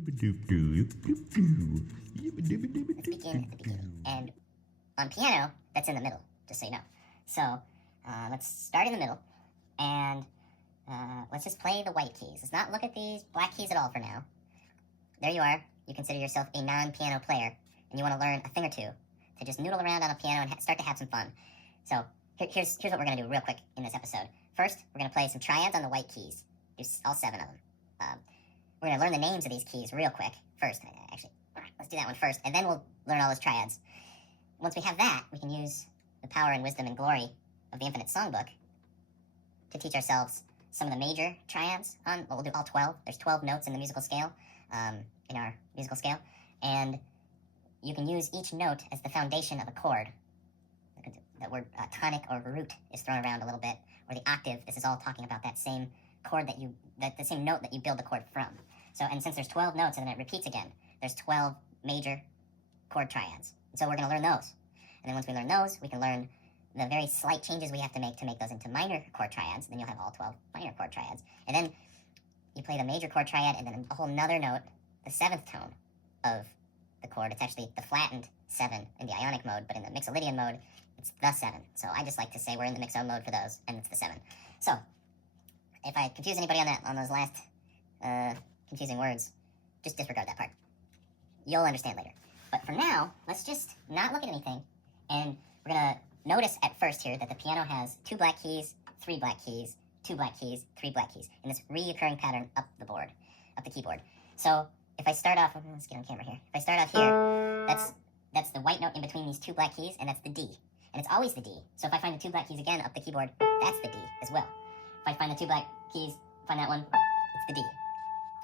begin at the beginning. And on piano, that's in the middle, just so you know. So let's start in the middle, and let's just play the white keys. Let's not look at these black keys at all for now. There you are. You consider yourself a non-piano player, and you want to learn a thing or two to just noodle around on a piano and start to have some fun. So here's what we're going to do real quick in this episode. First, we're going to play some triads on the white keys. Do all 7 of them. We're going to learn the names of these keys real quick. First, actually, let's do that one first, and then we'll learn all those triads. Once we have that, we can use the power and wisdom and glory of the Infinite Songbook to teach ourselves some of the major triads on, well, we'll do all 12. There's 12 notes in the musical scale, in our musical scale, and you can use each note as the foundation of a chord. That word tonic or root is thrown around a little bit, or the octave. This is all talking about that same chord the same note that you build the chord from. So, and since there's 12 notes and then it repeats again, there's 12 major chord triads. And so we're going to learn those. And then once we learn those, we can learn the very slight changes we have to make those into minor chord triads. Then you'll have all 12 minor chord triads. And then you play the major chord triad and then a whole nother note, the 7th tone of the chord. It's actually the flattened 7 in the ionic mode, but in the mixolydian mode, it's the 7. So I just like to say we're in the mixo mode for those, and it's the 7. So if I confuse anybody on those last confusing words, just disregard that part. You'll understand later. But for now, let's just not look at anything, and we're going to notice at first here that the piano has 2 black keys, 3 black keys, 2 black keys, 3 black keys, in this reoccurring pattern up the keyboard. So if I start off, let's get on camera here. If I start off here, that's the white note in between these 2 black keys, and that's the D. And it's always the D. So if I find the 2 black keys again up the keyboard, that's the D as well. If I find the 2 black keys, find that one, it's the D.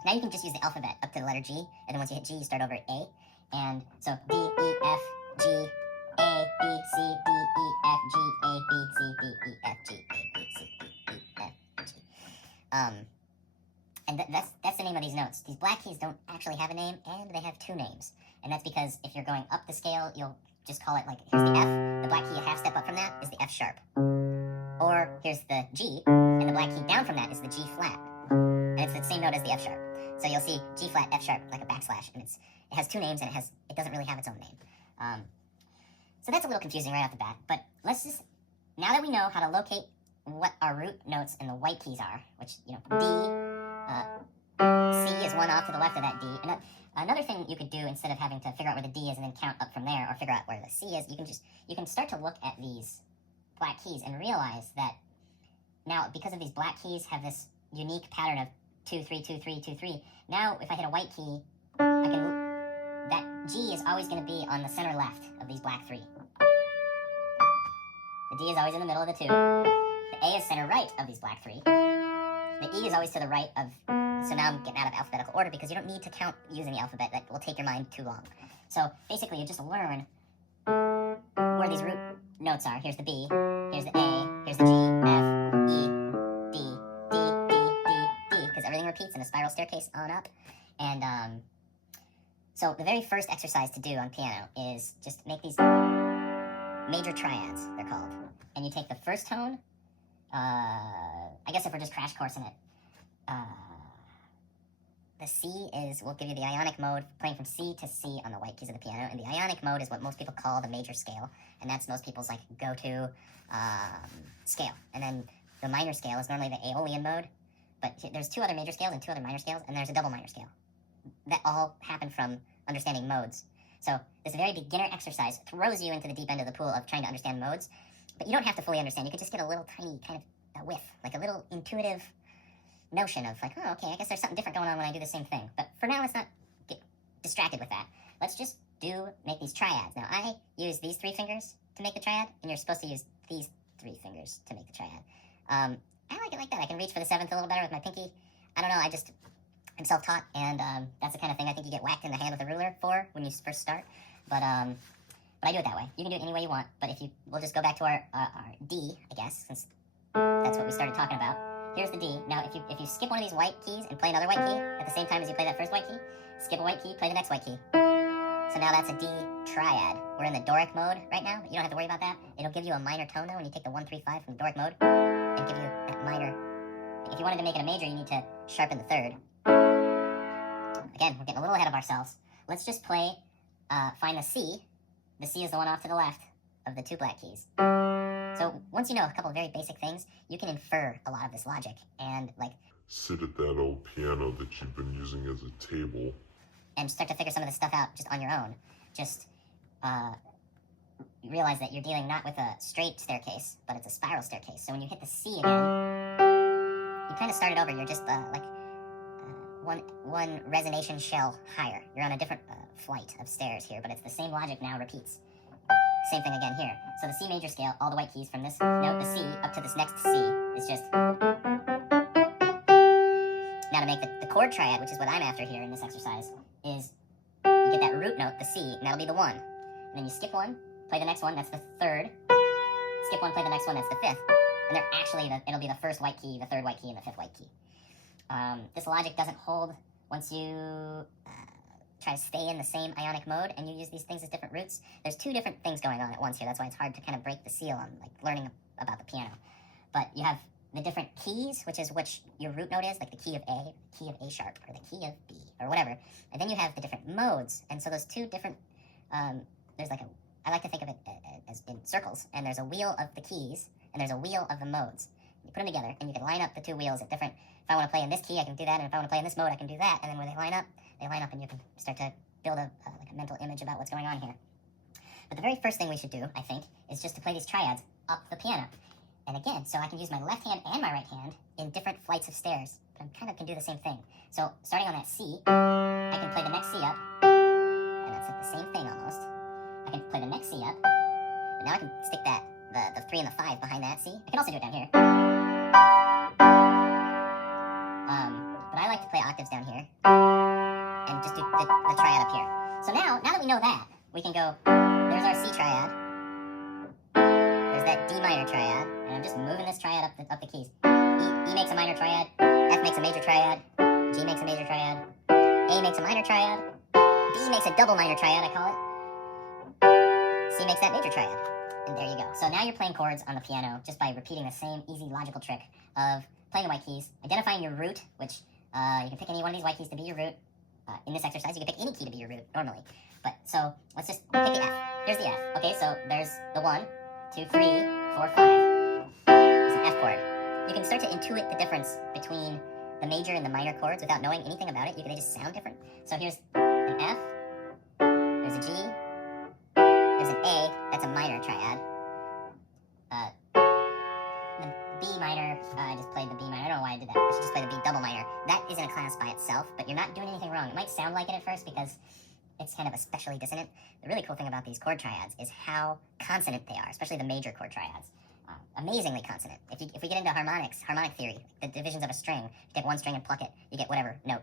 Now you can just use the alphabet up to the letter G, and then once you hit G, you start over at A. And so D, E, F, G, A, B, C, D, E, F, G, A, B, C, D, E, F, G, A, B, C, D, E, F, G. And that's the name of these notes. These black keys don't actually have a name, and they have 2 names. And that's because if you're going up the scale, you'll just call it like, here's the F, the black key a half step up from that is the F sharp. Or here's the G, and the black key down from that is the G flat. And it's the same note as the F sharp. So you'll see G flat, F sharp, like a backslash, and it has 2 names, and it doesn't really have its own name. So that's a little confusing right off the bat, but let's just, now that we know how to locate what our root notes in the white keys are, which, you know, D, C is one off to the left of that D, and another thing you could do instead of having to figure out where the D is and then count up from there, or figure out where the C is, you can start to look at these black keys and realize that now, because of these black keys have this unique pattern of 2, 3, 2, 3, 2, 3, now if I hit a white key, that G is always going to be on the center left of these black 3. The D is always in the middle of the 2. The A is center right of these black 3. The E is always to the right of, so now I'm getting out of alphabetical order because you don't need to count using the alphabet. That will take your mind too long. So basically you just learn where these root notes are. Here's the B, here's the A, here's the G, F, E, D, D, D, D, D, because everything repeats in a spiral staircase on up. And so the very first exercise to do on piano is just make these major triads, they're called. And you take the first tone, I guess if we're just crash coursing it, the C will give you the ionic mode, playing from C to C on the white keys of the piano, and the ionic mode is what most people call the major scale, and that's most people's like go-to scale. And then the minor scale is normally the Aeolian mode, but there's 2 other major scales and 2 other minor scales, and there's a double minor scale. That all happen from understanding modes. So this very beginner exercise throws you into the deep end of the pool of trying to understand modes, but you don't have to fully understand. You can just get a little tiny kind of a whiff, like a little intuitive notion of like, oh, okay, I guess there's something different going on when I do the same thing. But for now, let's not get distracted with that. Let's just make these triads. Now, I use these 3 fingers to make the triad, and you're supposed to use these 3 fingers to make the triad. I like it like that. I can reach for the 7th a little better with my pinky. I don't know, I'm self-taught, and that's the kind of thing I think you get whacked in the hand with a ruler for when you first start. But I do it that way. You can do it any way you want, but we'll just go back to our D, I guess, since that's what we started talking about. Here's the D. Now, if you skip one of these white keys and play another white key at the same time as you play that first white key, skip a white key, play the next white key. So now that's a D triad. We're in the Doric mode right now, but you don't have to worry about that. It'll give you a minor tone, though, when you take the 1, 3, 5 from the Doric mode, and give you that minor. If you wanted to make it a major, you need to sharpen the 3rd. So now that's a D triad. We're in the Doric mode right now, but you don't have to worry about that. It'll give you a minor tone, though, when you take the 1, 3, 5 from the Doric mode, and give you that minor. If you wanted to make it a major, you need to sharpen the 3rd. again, we're getting a little ahead of ourselves. Let's just play, find the C. The C is the one off to the left of the two black keys. So once you know a couple of very basic things, you can infer a lot of this logic and like sit at that old piano that you've been using as a table and start to figure some of this stuff out just on your own. Just realize that you're dealing not with a straight staircase, but it's a spiral staircase. So when you hit the C again, you kind of started over. You're just one resonation shell higher. You're on a different flight of stairs here, but it's the same logic now repeats. Same thing again here. So the C major scale, all the white keys from this note, the C, up to this next C is just... Now to make the chord triad, which is what I'm after here in this exercise, is you get that root note, the C, and that'll be the 1. And then you skip one, play the next one, that's the 3rd. Skip one, play the next one, that's the 5th. And they're actually, it'll be the 1st white key, the 3rd white key, and the 5th white key. This logic doesn't hold once you try to stay in the same ionic mode and you use these things as different roots. There's two different things going on at once here. That's why it's hard to kind of break the seal on like learning about the piano. But you have the different keys, which is which your root note is, like the key of A, key of A sharp, or the key of B, or whatever. And then you have the different modes. And so those two different, there's like I like to think of it as in circles. And there's a wheel of the keys, and there's a wheel of the modes. You put them together, and you can line up the two wheels at different, if I want to play in this key, I can do that, and if I want to play in this mode, I can do that. And then when they line up, and you can start to build like a mental image about what's going on here. But the very first thing we should do, I think, is just to play these triads up the piano. And again, so I can use my left hand and my right hand in different flights of stairs. But I kind of can do the same thing. So starting on that C, I can play the next C up, and that's like the same thing almost. I can play the next C up, but now I can stick the 3 and the 5 behind that C. I can also do it down here. But I like to play octaves down here and just do the triad up here. So now that we know that, we can go, there's our C triad, there's that D minor triad, and I'm just moving this triad up the keys. E makes a minor triad, F makes a major triad, G makes a major triad, A makes a minor triad, B makes a double minor triad, I call it, C makes that major triad, and there you go. So now you're playing chords on the piano just by repeating the same easy logical trick of playing the white keys, identifying your root, which you can pick any one of these white keys to be your root. In this exercise, you can pick any key to be your root, normally. But, so, let's just pick the F. Here's the F. Okay, so there's the 1, 2, 3, 4, 5. It's an F chord. You can start to intuit the difference between the major and the minor chords without knowing anything about it. They just sound different. So here's an F, there's a G, there's an A, that's a minor triad. The B minor, I just played the B minor. I don't know why I did that. I should just play the B double minor. That is in a class by itself, but you're not doing anything wrong. It might sound like it at first because it's kind of especially dissonant. The really cool thing about these chord triads is how consonant they are, especially the major chord triads. Amazingly consonant. If we get into harmonic theory, the divisions of a string, you take one string and pluck it, you get whatever note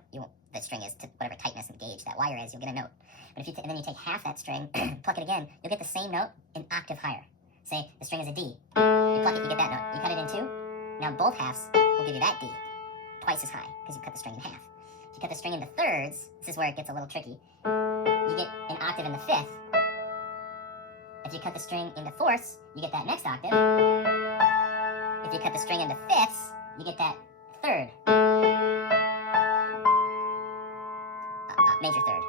that string is to whatever tightness and gauge that wire is, you'll get a note. But if and then you take half that string, pluck it again, you'll get the same note an octave higher. Say the string is a D. You pluck it, you get that note. You cut it in two. Now both halves will give you that D, twice as high, because you cut the string in half. If you cut the string into thirds, this is where it gets a little tricky. You get an octave in the 5th. If you cut the string into 4ths, you get that next octave. If you cut the string into 5ths, you get that 3rd. Major 3rd.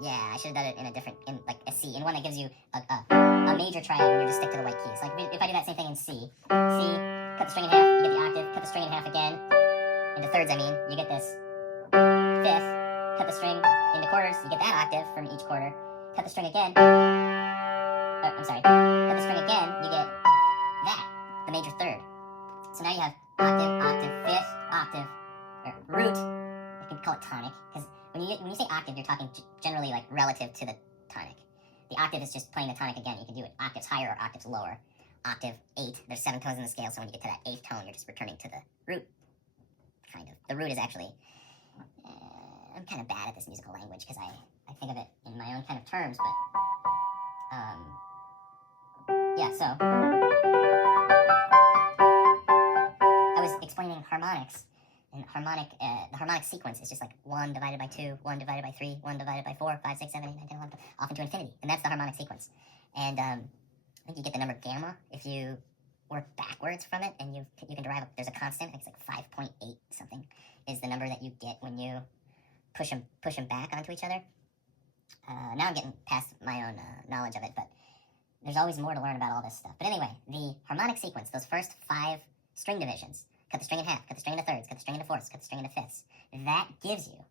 Yeah, I should have done it in a different, like a C, in one that gives you a major triad when you just stick to the white keys. Like if I do that same thing in C, cut the string in half, you get the octave, cut the string in half again, into thirds I mean, you get this 5th, cut the string into quarters, you get that octave from each quarter, cut the string again, cut the string again, you get that, the major 3rd. So now you have octave, octave, 5th, octave, or root, you can call it tonic, because when you say octave, you're talking generally like relative to the tonic. The octave is just playing the tonic again. You can do it octaves higher or octaves lower. Octave 8, there's 7 tones in the scale, so when you get to that 8th tone, you're just returning to the root, kind of. The root is actually, I'm kind of bad at this musical language because I think of it in my own kind of terms, but, yeah, so, I was explaining harmonics. And the harmonic sequence is just like 1 divided by 2, 1 divided by 3, 1 divided by 4, 5, 6, 7, 8, 9, 10, 11, off into infinity. And that's the harmonic sequence. And I think you get the number gamma if you work backwards from it, and you can derive, there's a constant, I think it's like 5.8 something, is the number that you get when you push them back onto each other. Now I'm getting past my own knowledge of it, but there's always more to learn about all this stuff. But anyway, the harmonic sequence, those first 5 string divisions, cut the string in half, cut the string into thirds, cut the string into fourths, cut the string into fifths, that gives you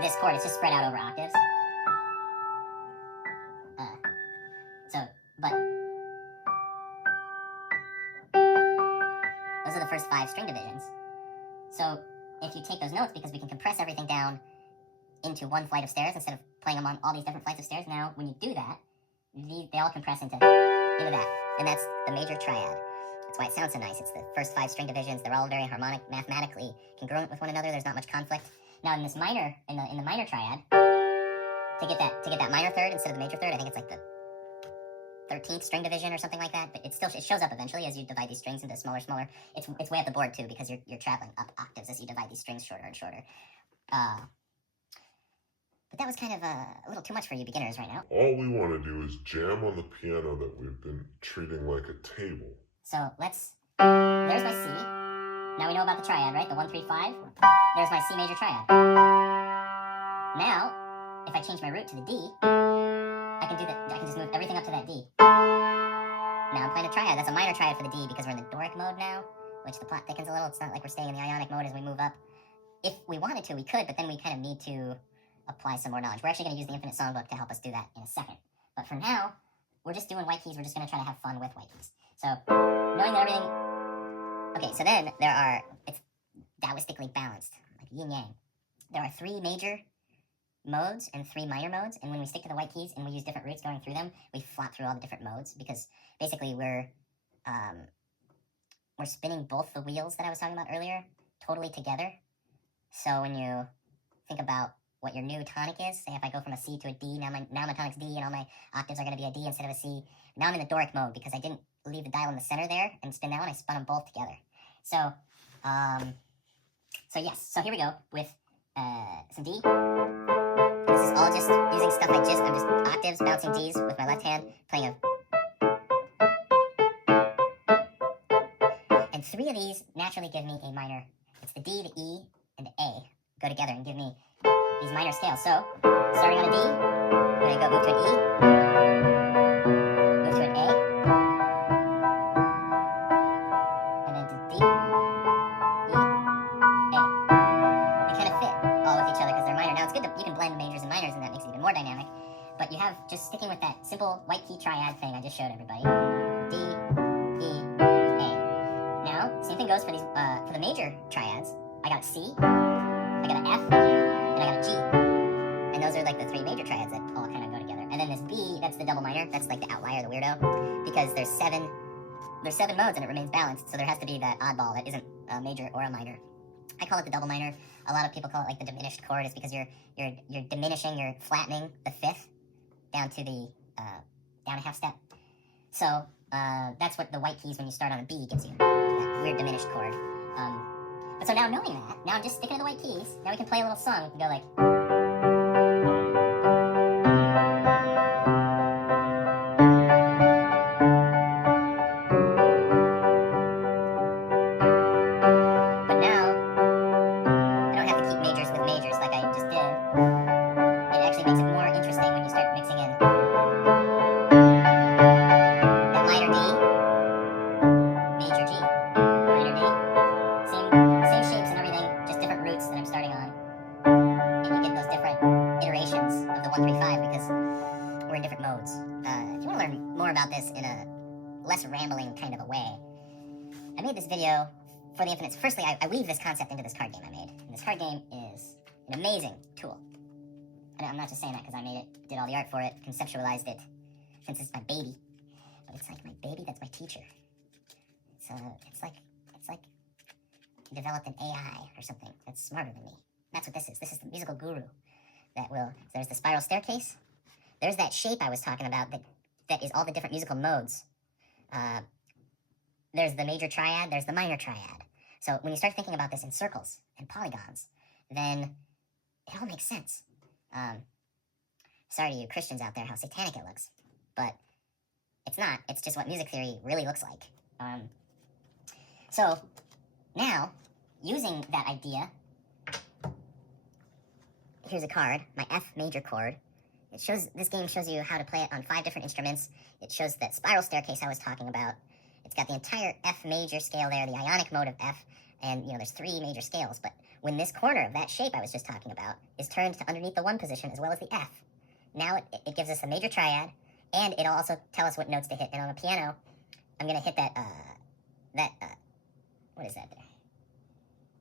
this chord. It's just spread out over octaves. But those are the first 5 string divisions. So if you take those notes, because we can compress everything down into one flight of stairs instead of playing them on all these different flights of stairs, now when you do that, they all compress into that. And that's the major triad. That's why it sounds so nice. It's the first 5 string divisions. They're all very harmonic, mathematically congruent with one another. There's not much conflict. Now in this minor, in the minor triad, to get that minor third instead of the major third, I think it's like the 13th string division or something like that, but it shows up eventually as you divide these strings into smaller. It's way up the board too, because you're traveling up octaves as you divide these strings shorter and shorter. But that was kind of a little too much for you beginners right now. All we want to do is jam on the piano that we've been treating like a table. So there's my C. Now we know about the triad, right? The 1, 3, 5. There's my C major triad. Now, if I change my root to the D, I can just move everything up to that D. Now I'm playing a triad. That's a minor triad for the D because we're in the Doric mode now, which the plot thickens a little. It's not like we're staying in the Ionic mode as we move up. If we wanted to, we could, but then we kind of need to apply some more knowledge. We're actually going to use the Infinite Songbook to help us do that in a second. But for now, we're just doing white keys. We're just going to try to have fun with white keys. So, knowing that everything... Okay, so then it's Taoistically balanced, like yin-yang. There are 3 major modes and 3 minor modes, and when we stick to the white keys and we use different roots going through them, we flop through all the different modes, because basically we're spinning both the wheels that I was talking about earlier totally together. So when you think about what your new tonic is, say if I go from a C to a D, now my tonic's D and all my octaves are going to be a D instead of a C. Now I'm in the Doric mode because I didn't leave the dial in the center there and spin that one. I spun them both together. So yes. So here we go with some D. This is all just using stuff I'm just octaves, bouncing Ds with my left hand, playing a... And 3 of these naturally give me a minor. It's the D, the E, and the A go together and give me these minor scales. So, starting on a D, I'm going to move to an E, move to an A, and then to D, E, A. They kind of fit all with each other because they're minor. Now it's good that you can blend majors and minors, and that makes it even more dynamic. But you have, just sticking with that simple white key triad thing I just showed everybody, D, E, A. Now, same thing goes for these for the major triads. I got a C, I got an F, and I got a G. And those are like the 3 major triads that all kind of go together. And then this B, that's the double minor. That's like the outlier, the weirdo. Because there's 7 modes and it remains balanced. So there has to be that oddball that isn't a major or a minor. I call it the double minor. A lot of people call it like the diminished chord. It's because you're diminishing, you're flattening the 5th down to the down a half step. So that's what the white keys when you start on a B gives you. That weird diminished chord. But so now knowing that, now I'm just sticking to the white keys. Now we can play a little song. We can go like... But now, I don't have to keep majors with majors like I just did. It actually makes it more interesting when you start mixing in that minor D, major G, minor D. Same shapes and everything, just different roots that I'm starting on. And you get those different iterations of the 1, 3, 5 because we're in different modes. If you want to learn more about this in a less rambling kind of a way, I made this video for the Infinites. Firstly, I weave this concept into this card game I made. And this card game is an amazing tool. And I'm not just saying that because I made it, did all the art for it, conceptualized it, since it's my baby. But it's like my baby that's my teacher. So it's like developed an AI or something that's smarter than me. That's what this is. This is the musical guru that will... So there's the spiral staircase. There's that shape I was talking about that is all the different musical modes. There's the major triad. There's the minor triad. So when you start thinking about this in circles and polygons, then it all makes sense. Sorry to you Christians out there how satanic it looks. But it's not. It's just what music theory really looks like. So now, using that idea here's a card, my F major chord. This game shows you how to play it on 5 different instruments. It shows that spiral staircase I was talking about. It's got the entire F major scale there, the ionic mode of F, and there's 3 major scales, but when this corner of that shape I was just talking about is turned to underneath the 1 position as well as the F, now it gives us a major triad, and it'll also tell us what notes to hit. And on a piano, I'm going to hit what is that there?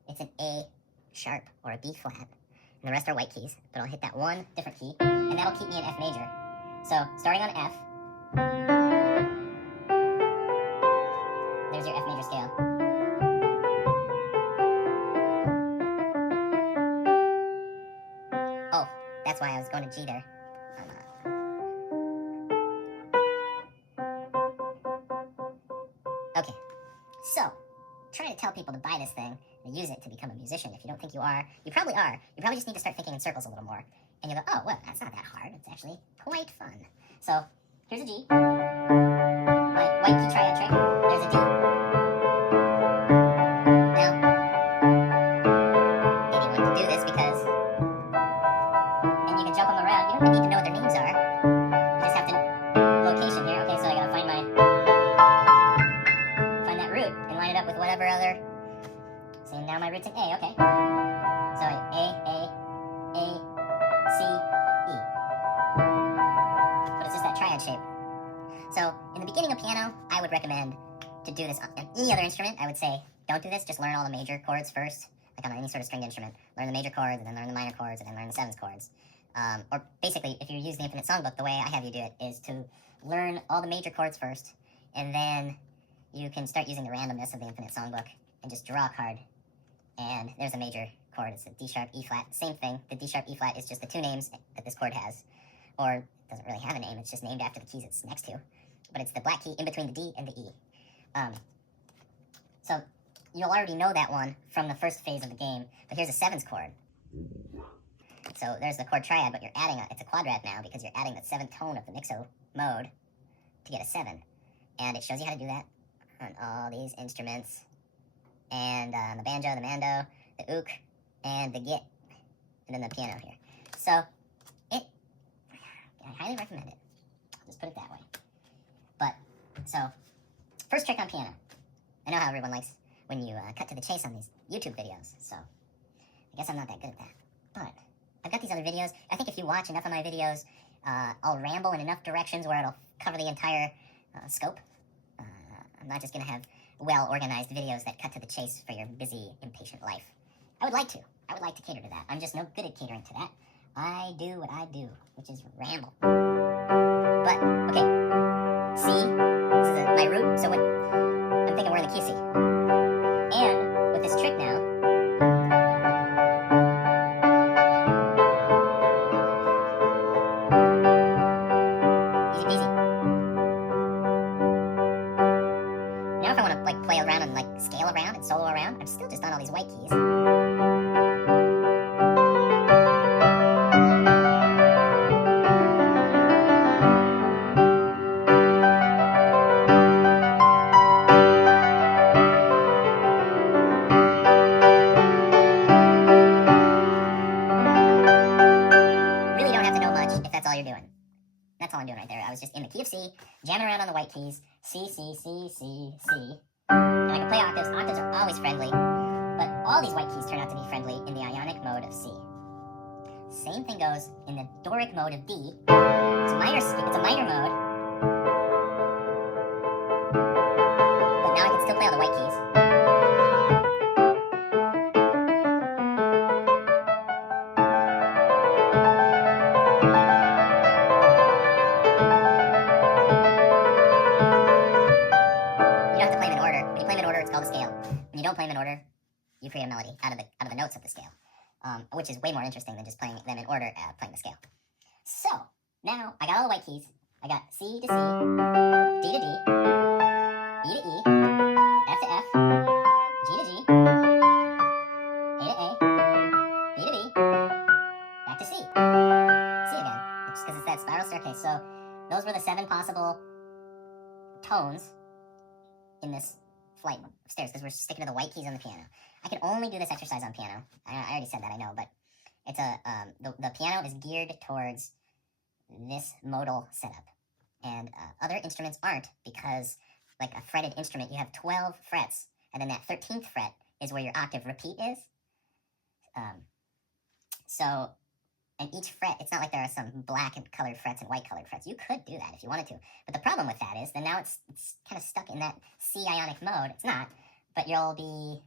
It's an A sharp or a B flat, and the rest are white keys, but I'll hit that one different key, and that'll keep me in F major. So, starting on F, there's your F major scale. Oh, that's why I was going to G there. Okay, so, trying to tell people to buy this thing and use it to become a musician. If you don't think you are, you probably are. You probably just need to start thinking in circles a little more. And you go, oh, well, that's not that hard. It's actually quite fun. So, here's a G. My white key triad trick. There's a D. Now, maybe you want to do this because, and you can jump them around. You don't need to know what their names are. You just have to, location here. Okay, so I gotta find that root and line it up with whatever other. So now my root's in A, okay. So A, C, E. But it's just that triad shape. So in the beginning of piano, I would recommend to do this on any other instrument. I would say don't do this, just learn all the major chords first, like on any sort of stringed instrument. Learn the major chords, and then learn the minor chords, and then learn the seventh chords. Or basically, if you use the Infinite Songbook, the way I have you do it is to learn all the major chords first, and then you can start using the randomness of the Infinite Songbook and just draw a card. And there's a major chord. It's a D sharp, E flat. Same thing. The D sharp, E flat is just the 2 names that this chord has. Or it doesn't really have a name. It's just named after the keys it's next to. But it's the black key in between the D and the E. So you'll already know that one from the first phase of the game. But here's a 7th chord. So there's the chord triad, but you're adding it's a quadrad now because you're adding the 7th tone of the mixo mode to get a 7. And it shows you how to do that on all these instruments. And the banjo, the mando, the ook, and the git, and then the piano here. So, I highly recommend it. I'll just put it that way. But, so, first trick on piano. I know how everyone likes when you cut to the chase on these YouTube videos, so I guess I'm not that good at that. But, I've got these other videos. I think if you watch enough of my videos, I'll ramble in enough directions where it'll cover the entire scope. I'm not just going to have well-organized videos that cut to the chase for your busy, impatient life. I would like to cater to that. I'm just no good at catering to that. I do what I do, which is ramble. But, okay, C, this is my root, so I'm thinking we're in the key C. And, with this trick now, easy peasy. Now if I want to play around and scale around and solo around, I'm still just on all these white keys. Really don't have to know much if that's all you're doing. That's all I'm doing right there. I was just in the key of C, jamming around on the white keys. C, C, C, C, C. And I can play octaves. Octaves are always friendly. But all these white keys turn out to be friendly in the ionic mode of C. Same thing goes in the Doric mode of D. It's a minor mode. But now I can still play all the white keys. When you don't play them in order, you create a melody out of the notes of the scale, which is way more interesting than just playing them in order, playing the scale. So, now, I got all the white keys. I got C to C, D to D, E to E, F to F, G to G, A to A, B to B, back to C. C again, just because it's that spiral staircase. So, those were the 7 possible tones in this flight of stairs, because we're sticking to the white keys on the piano. I can only do this exercise on piano. I already said that, I know, but It's a the piano is geared towards this modal setup, and other instruments aren't, because like a fretted instrument, you have 12 frets, and then that 13th fret is where your octave repeat is. So, and each fret, it's not like there are some black and colored frets and white colored frets. You could do that if you wanted to, but the problem with that is then now it's kind of stuck in that C ionic mode. It's not, but you'll be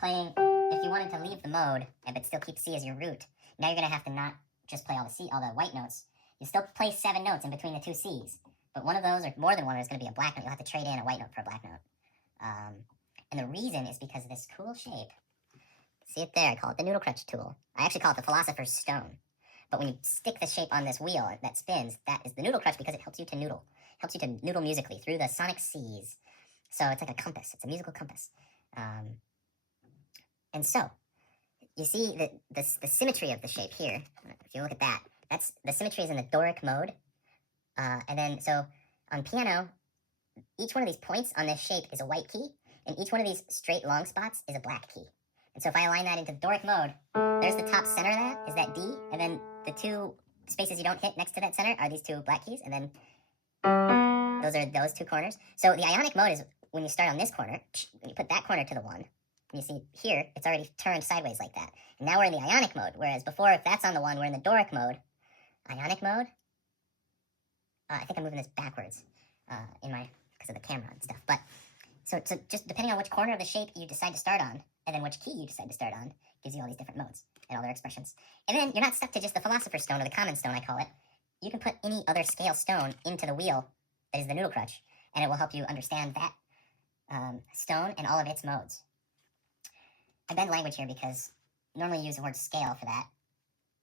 playing, if you wanted to leave the mode but still keep C as your root, now you're gonna have to not just play all the white notes. You still play 7 notes in between the 2 C's, but one of those, or more than one, is going to be a black note. You'll have to trade in a white note for a black note. And the reason is because of this cool shape. See it there? I call it the noodle crutch tool. I actually call it the philosopher's stone. But when you stick the shape on this wheel that spins, that is the noodle crutch, because it helps you to noodle. It helps you to noodle musically through the sonic C's. So it's like a compass. It's a musical compass. And so, you see the symmetry of the shape here. If you look at that, that's the symmetry is in the Doric mode. And then, so on piano, each one of these points on this shape is a white key, and each one of these straight long spots is a black key. And so if I align that into Doric mode, there's the top center of that, is that D, and then the 2 spaces you don't hit next to that center are these 2 black keys, and then those are those 2 corners. So the ionic mode is when you start on this corner, you put that corner to the 1, and you see here, it's already turned sideways like that. And now we're in the ionic mode, whereas before, if that's on the 1, we're in the Doric mode. Ionic mode? I think I'm moving this backwards because of the camera and stuff. But so just depending on which corner of the shape you decide to start on, and then which key you decide to start on, gives you all these different modes and all their expressions. And then you're not stuck to just the philosopher's stone, or the common stone, I call it. You can put any other scale stone into the wheel that is the noodle crutch, and it will help you understand that stone and all of its modes. I bend language here because normally you use the word scale for that,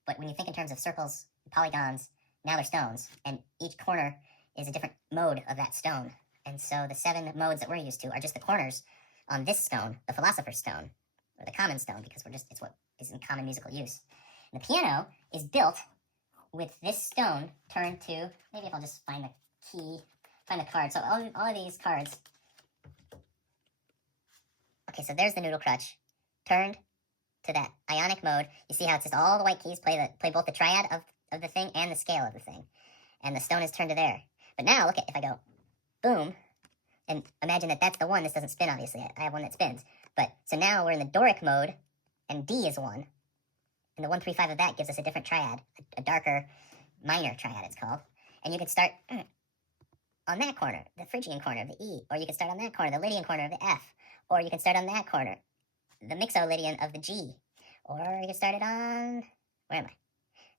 but when you think in terms of circles, polygons, now they're stones, and each corner is a different mode of that stone. And so the 7 modes that we're used to are just the corners on this stone, the philosopher's stone, or the common stone, because it's what is in common musical use. And the piano is built with this stone turned to, maybe if I'll just find the key, find the card. So all of these cards. Okay, so there's the noodle crutch, turned to that ionic mode. You see how it's just all the white keys play both the triad of the thing and the scale of the thing. And the stone is turned to there. But now, look at, if I go, boom, and imagine that that's the 1. This doesn't spin, obviously. I have one that spins. But, so now we're in the Doric mode, and D is 1. And the 1, 3, 5 of that gives us a different triad, a darker minor triad, it's called. And you could start on that corner, the Phrygian corner of the E, or you could start on that corner, the Lydian corner of the F, or you could start on that corner, the Mixolydian of the G, or you could start it on, where am I?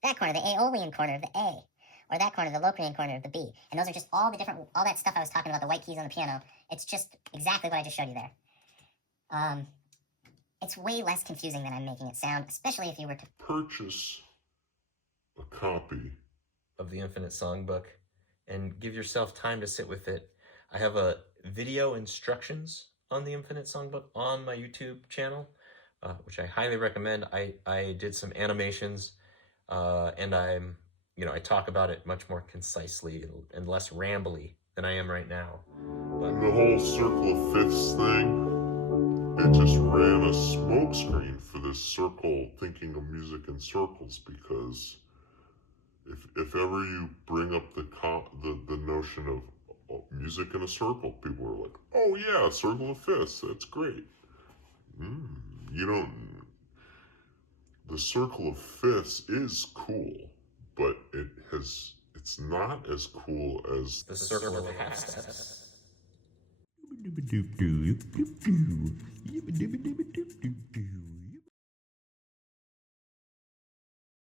That corner, the Aeolian corner of the A, or that corner, the Locrian corner of the B. And those are just all that stuff I was talking about, the white keys on the piano. It's just exactly what I just showed you there. It's way less confusing than I'm making it sound, especially if you were to purchase a copy of the Infinite Songbook and give yourself time to sit with it. I have a video instructions on the Infinite Songbook on my YouTube channel, which I highly recommend. I did some animations, and I talk about it much more concisely and less rambly than I am right now. But and the whole circle of fifths thing, it just ran a smokescreen for this circle thinking of music in circles, because if ever you bring up the notion of music in a circle, people are like, oh yeah, circle of fifths, that's great. The circle of fifths is cool, but it's not as cool as the circle of half steps.